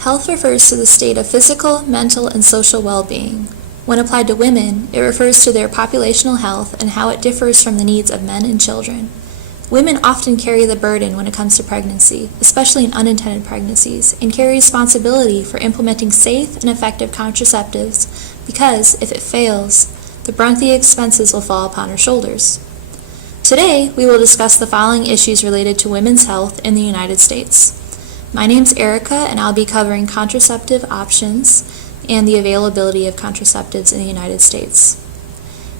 Health refers to the state of physical, mental, and social well-being. When applied to women, it refers to their populational health and how it differs from the needs of men and children. Women often carry the burden when it comes to pregnancy, especially in unintended pregnancies, and carry responsibility for implementing safe and effective contraceptives because, if it fails, the brunt of the expenses will fall upon her shoulders. Today, we will discuss the following issues related to women's health in the United States. My name's Erica, and I'll be covering contraceptive options and the availability of contraceptives in the United States.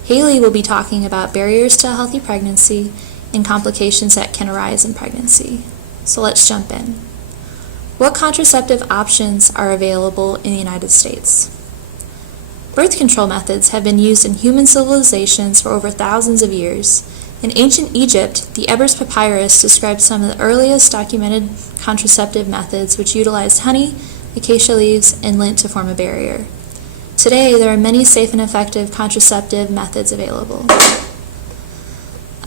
Haley will be talking about barriers to a healthy pregnancy and complications that can arise in pregnancy. So let's jump in. What contraceptive options are available in the United States? Birth control methods have been used in human civilizations for over thousands of years. In ancient Egypt, the Ebers Papyrus describes some of the earliest documented contraceptive methods which utilized honey, acacia leaves, and lint to form a barrier. Today, there are many safe and effective contraceptive methods available.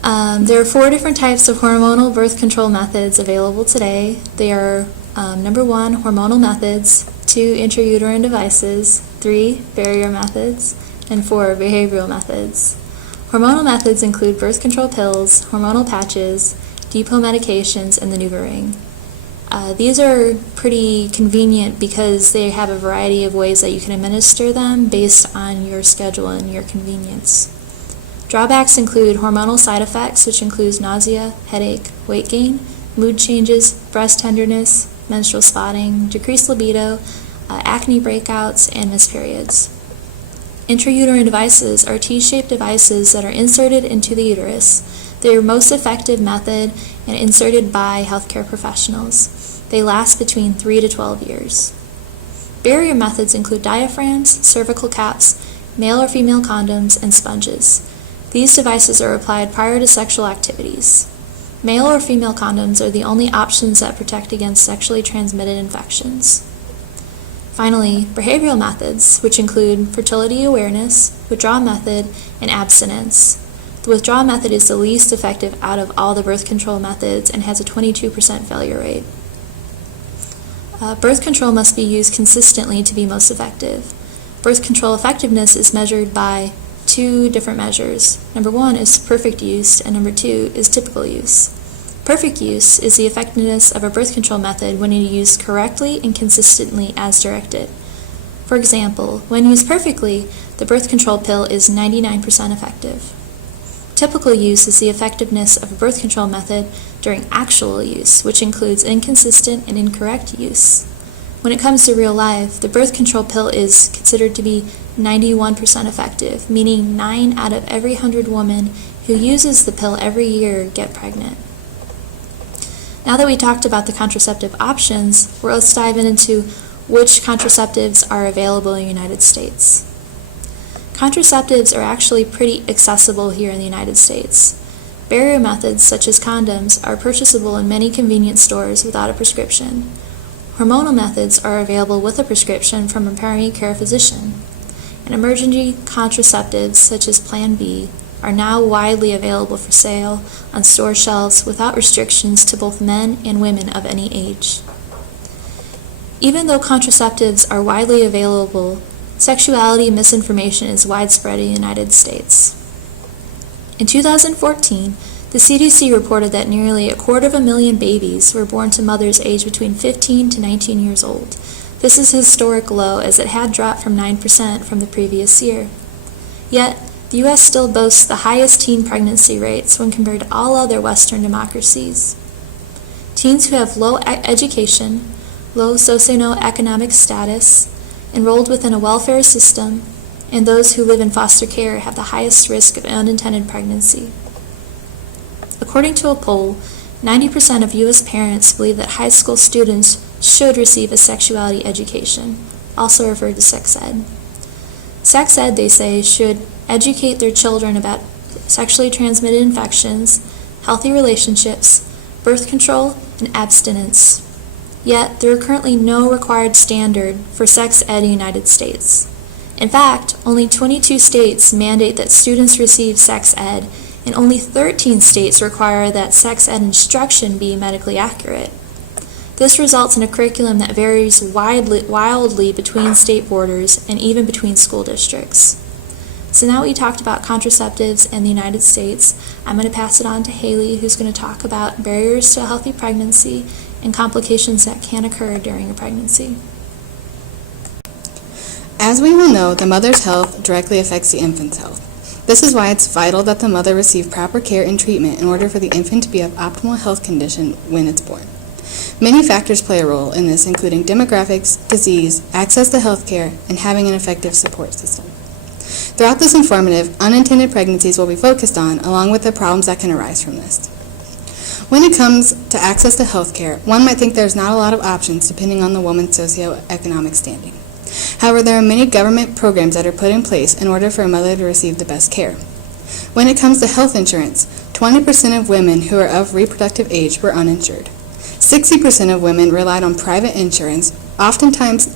There are 4 different types of hormonal birth control methods available today. They are number 1, hormonal methods, 2, intrauterine devices, 3, barrier methods, and 4, behavioral methods. Hormonal methods include birth control pills, hormonal patches, depot medications, and the NuvaRing. These are pretty convenient because they have a variety of ways that you can administer them based on your schedule and your convenience. Drawbacks include hormonal side effects, which includes nausea, headache, weight gain, mood changes, breast tenderness, menstrual spotting, decreased libido, acne breakouts, and missed periods. Intrauterine devices are T-shaped devices that are inserted into the uterus. They are most effective method and inserted by healthcare professionals. They last between 3 to 12 years. Barrier methods include diaphragms, cervical caps, male or female condoms, and sponges. These devices are applied prior to sexual activities. Male or female condoms are the only options that protect against sexually transmitted infections. Finally, behavioral methods, which include fertility awareness, withdrawal method, and abstinence. The withdrawal method is the least effective out of all the birth control methods and has a 22% failure rate. Birth control must be used consistently to be most effective. Birth control effectiveness is measured by 2 different measures. Number 1 is perfect use, and number 2 is typical use. Perfect use is the effectiveness of a birth control method when it is used correctly and consistently as directed. For example, when used perfectly, the birth control pill is 99% effective. Typical use is the effectiveness of a birth control method during actual use, which includes inconsistent and incorrect use. When it comes to real life, the birth control pill is considered to be 91% effective, meaning 9 out of every 100 women who uses the pill every year get pregnant. Now that we talked about the contraceptive options, let's dive into which contraceptives are available in the United States. Contraceptives are actually pretty accessible here in the United States. Barrier methods, such as condoms, are purchasable in many convenience stores without a prescription. Hormonal methods are available with a prescription from a primary care physician. And emergency contraceptives, such as Plan B, are now widely available for sale on store shelves without restrictions to both men and women of any age. Even though contraceptives are widely available, sexuality misinformation is widespread in the United States. In 2014, the CDC reported that nearly 250,000 babies were born to mothers aged between 15 to 19 years old. This is a historic low, as it had dropped from 9% from the previous year. Yet, the U.S. still boasts the highest teen pregnancy rates when compared to all other Western democracies. Teens who have low education, low socioeconomic status, enrolled within a welfare system, and those who live in foster care have the highest risk of unintended pregnancy. According to a poll, 90% of U.S. parents believe that high school students should receive a sexuality education, also referred to sex ed. Sex ed, they say, should educate their children about sexually transmitted infections, healthy relationships, birth control, and abstinence. Yet, there are currently no required standard for sex ed in the United States. In fact, only 22 states mandate that students receive sex ed, and only 13 states require that sex ed instruction be medically accurate. This results in a curriculum that varies wildly between state borders and even between school districts. So now we talked about contraceptives in the United States. I'm going to pass it on to Haley, who's going to talk about barriers to a healthy pregnancy and complications that can occur during a pregnancy. As we will know, the mother's health directly affects the infant's health. This is why it's vital that the mother receive proper care and treatment in order for the infant to be of optimal health condition when it's born. Many factors play a role in this, including demographics, disease, access to health care, and having an effective support system. Throughout this informative, unintended pregnancies will be focused on, along with the problems that can arise from this. When it comes to access to health care, one might think there's not a lot of options depending on the woman's socioeconomic standing. However, there are many government programs that are put in place in order for a mother to receive the best care. When it comes to health insurance, 20% of women who are of reproductive age were uninsured. 60% of women relied on private insurance, oftentimes,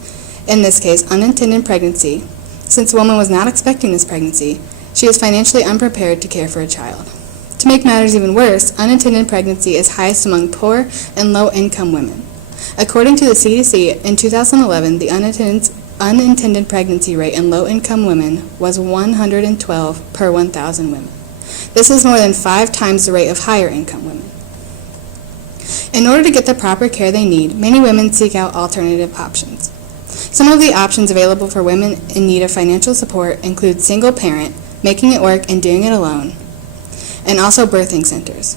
in this case, unintended pregnancy. Since the woman was not expecting this pregnancy, she is financially unprepared to care for a child. To make matters even worse, unintended pregnancy is highest among poor and low-income women. According to the CDC, in 2011, the unintended pregnancy rate in low-income women was 112 per 1,000 women. This is more than 5 times the rate of higher-income women. In order to get the proper care they need, many women seek out alternative options. Some of the options available for women in need of financial support include single parent, making it work and doing it alone, and also birthing centers.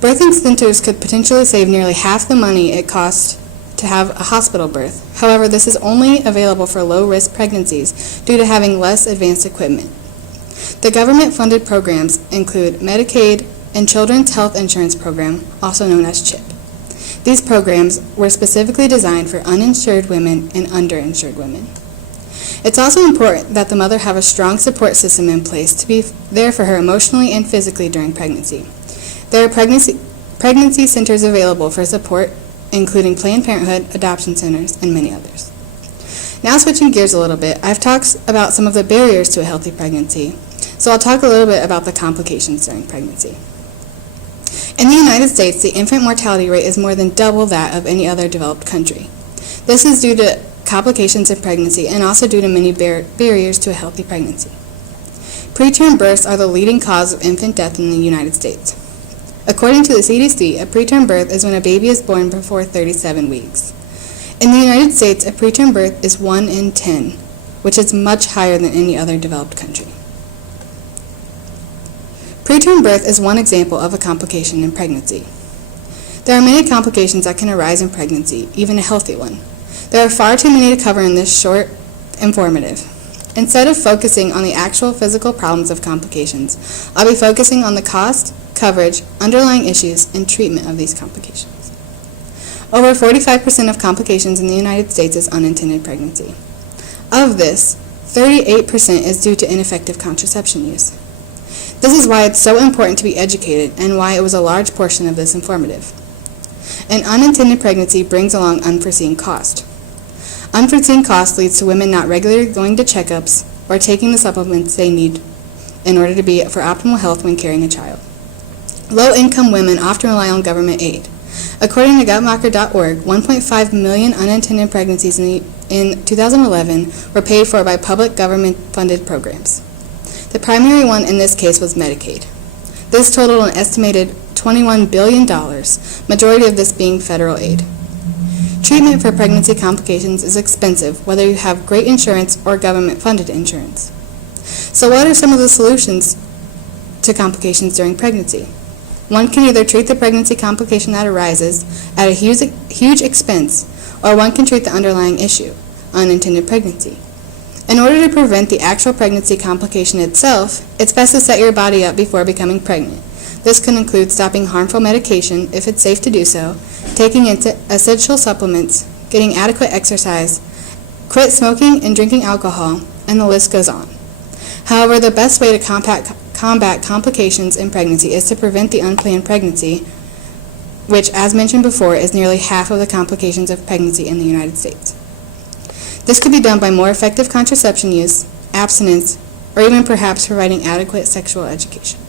Birthing centers could potentially save nearly half the money it costs to have a hospital birth. However, this is only available for low-risk pregnancies due to having less advanced equipment. The government-funded programs include Medicaid and Children's Health Insurance Program, also known as CHIP. These programs were specifically designed for uninsured women and underinsured women. It's also important that the mother have a strong support system in place to be there for her emotionally and physically during pregnancy. There are pregnancy centers available for support, including Planned Parenthood, adoption centers, and many others. Now switching gears a little bit, I've talked about some of the barriers to a healthy pregnancy, so I'll talk a little bit about the complications during pregnancy. In the United States, the infant mortality rate is more than double that of any other developed country. This is due to complications in pregnancy and also due to many barriers to a healthy pregnancy. Preterm births are the leading cause of infant death in the United States. According to the CDC, a preterm birth is when a baby is born before 37 weeks. In the United States, a preterm birth is 1 in 10, which is much higher than any other developed country. Preterm birth is one example of a complication in pregnancy. There are many complications that can arise in pregnancy, even a healthy one. There are far too many to cover in this short informative. Instead of focusing on the actual physical problems of complications, I'll be focusing on the cost, coverage, underlying issues, and treatment of these complications. Over 45% of complications in the United States is unintended pregnancy. Of this, 38% is due to ineffective contraception use. This is why it's so important to be educated and why it was a large portion of this informative. An unintended pregnancy brings along unforeseen cost. Unforeseen cost leads to women not regularly going to checkups or taking the supplements they need in order to be for optimal health when carrying a child. Low-income women often rely on government aid. According to Guttmacher.org, 1.5 million unintended pregnancies in 2011 were paid for by public government-funded programs. The primary one in this case was Medicaid. This totaled an estimated $21 billion, majority of this being federal aid. Treatment for pregnancy complications is expensive, whether you have great insurance or government-funded insurance. So what are some of the solutions to complications during pregnancy? One can either treat the pregnancy complication that arises at a huge expense, or one can treat the underlying issue, unintended pregnancy. In order to prevent the actual pregnancy complication itself, it's best to set your body up before becoming pregnant. This can include stopping harmful medication if it's safe to do so, taking essential supplements, getting adequate exercise, quit smoking and drinking alcohol, and the list goes on. However, the best way to combat complications in pregnancy is to prevent the unplanned pregnancy, which, as mentioned before, is nearly half of the complications of pregnancy in the United States. This could be done by more effective contraception use, abstinence, or even perhaps providing adequate sexual education.